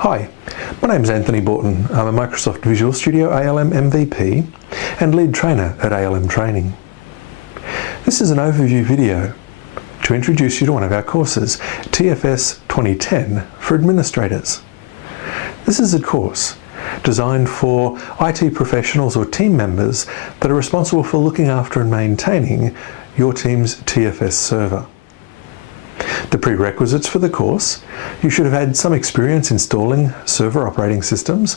Hi, my name is Anthony Borton. I'm a Microsoft Visual Studio ALM MVP and lead trainer at ALM-Training. This is an overview video to introduce you to one of our courses, TFS 2010 for administrators. This is a course designed for IT professionals or team members that are responsible for looking after and maintaining your team's TFS server. The prerequisites for the course: you should have had some experience installing server operating systems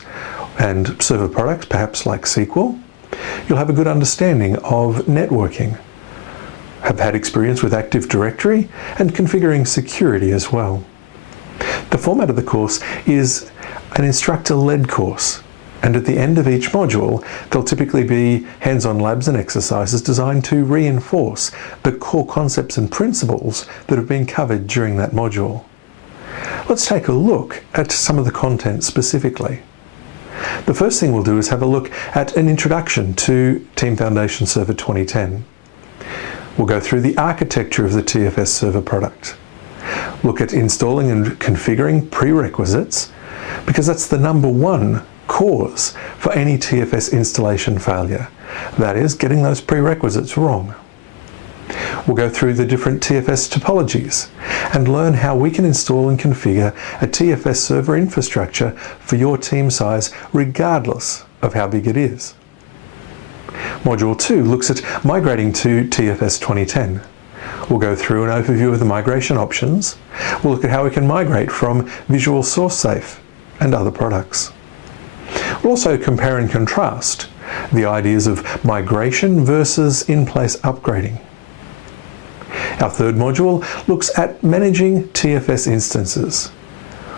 and server products, perhaps like SQL. You'll have a good understanding of networking, have had experience with Active Directory and configuring security as well. The format of the course is an instructor-led course, and at the end of each module there'll typically be hands-on labs and exercises designed to reinforce the core concepts and principles that have been covered during that module. Let's take a look at some of the content specifically. The first thing we'll do is have a look at an introduction to Team Foundation Server 2010. We'll go through the architecture of the TFS server product, look at installing and configuring prerequisites, because that's the number one cause for any TFS installation failure. That is, getting those prerequisites wrong. We'll go through the different TFS topologies and learn how we can install and configure a TFS server infrastructure for your team size, regardless of how big it is. Module 2 looks at migrating to TFS 2010. We'll go through an overview of the migration options. We'll look at how we can migrate from Visual SourceSafe and other products. We'll also compare and contrast the ideas of migration versus in-place upgrading. Our third module looks at managing TFS instances.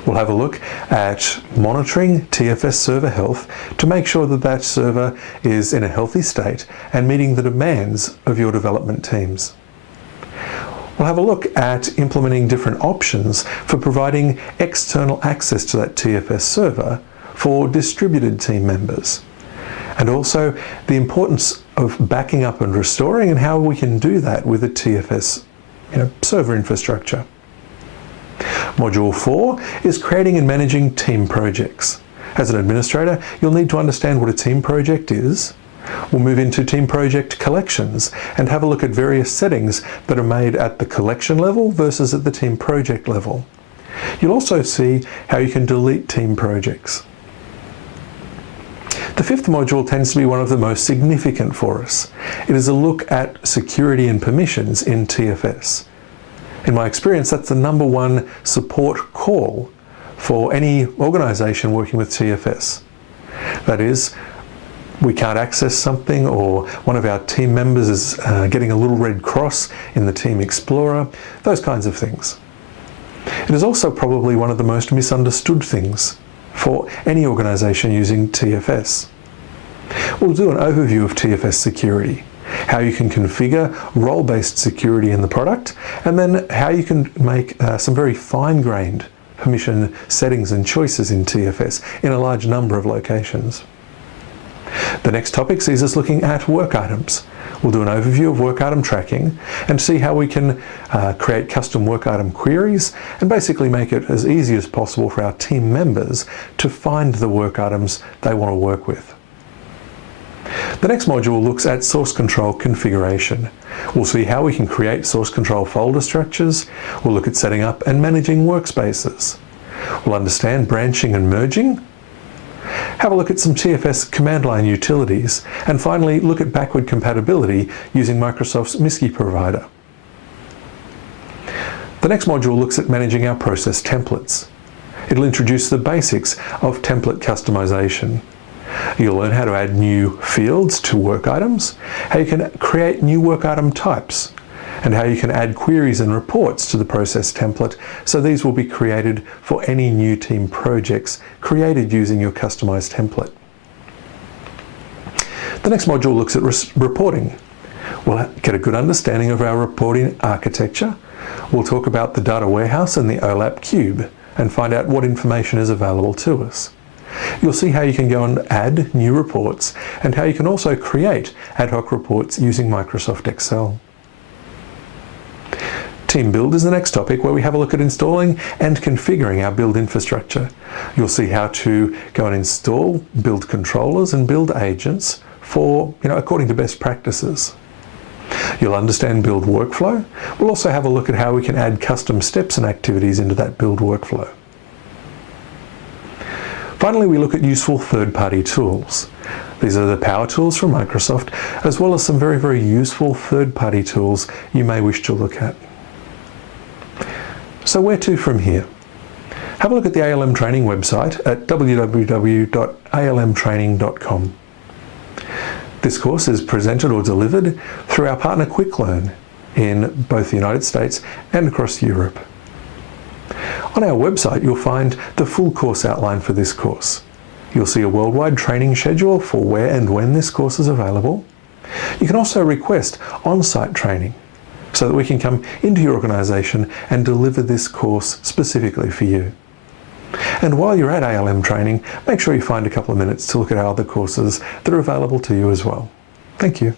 We'll have a look at monitoring TFS server health to make sure that that server is in a healthy state and meeting the demands of your development teams. We'll have a look at implementing different options for providing external access to that TFS server for distributed team members, and also the importance of backing up and restoring and how we can do that with a TFS server infrastructure. Module 4 is creating and managing team projects. As an administrator, you'll need to understand what a team project is. We'll move into team project collections and have a look at various settings that are made at the collection level versus at the team project level. You'll also see how you can delete team projects. The fifth module tends to be one of the most significant for us. It is a look at security and permissions in TFS. In my experience, that's the number one support call for any organisation working with TFS. That is, we can't access something, or one of our team members is getting a little red cross in the Team Explorer, those kinds of things. It is also probably one of the most misunderstood things for any organisation using TFS. We'll do an overview of TFS security, how you can configure role-based security in the product, and then how you can make some very fine-grained permission settings and choices in TFS in a large number of locations. The next topic sees us looking at work items. We'll do an overview of work item tracking and see how we can create custom work item queries and basically make it as easy as possible for our team members to find the work items they want to work with. The next module looks at source control configuration. We'll see how we can create source control folder structures. We'll look at setting up and managing workspaces. We'll understand branching and merging, have a look at some TFS command line utilities, and finally look at backward compatibility using Microsoft's MISCI provider. The next module looks at managing our process templates. It'll introduce the basics of template customization. You'll learn how to add new fields to work items, how you can create new work item types, and how you can add queries and reports to the process template, so these will be created for any new team projects created using your customized template. The next module looks at reporting. We'll get a good understanding of our reporting architecture. We'll talk about the data warehouse and the OLAP cube and find out what information is available to us. You'll see how you can go and add new reports and how you can also create ad hoc reports using Microsoft Excel. Team Build is the next topic, where we have a look at installing and configuring our build infrastructure. You'll see how to go and install build controllers and build agents for, according to best practices. You'll understand build workflow. We'll also have a look at how we can add custom steps and activities into that build workflow. Finally, we look at useful third-party tools. These are the power tools from Microsoft, as well as some very, very useful third-party tools you may wish to look at. So where to from here? Have a look at the ALM Training website at www.almtraining.com. This course is presented or delivered through our partner QuickLearn in both the United States and across Europe. On our website, you'll find the full course outline for this course. You'll see a worldwide training schedule for where and when this course is available. You can also request on-site training so that we can come into your organisation and deliver this course specifically for you. And while you're at ALM Training, make sure you find a couple of minutes to look at our other courses that are available to you as well. Thank you.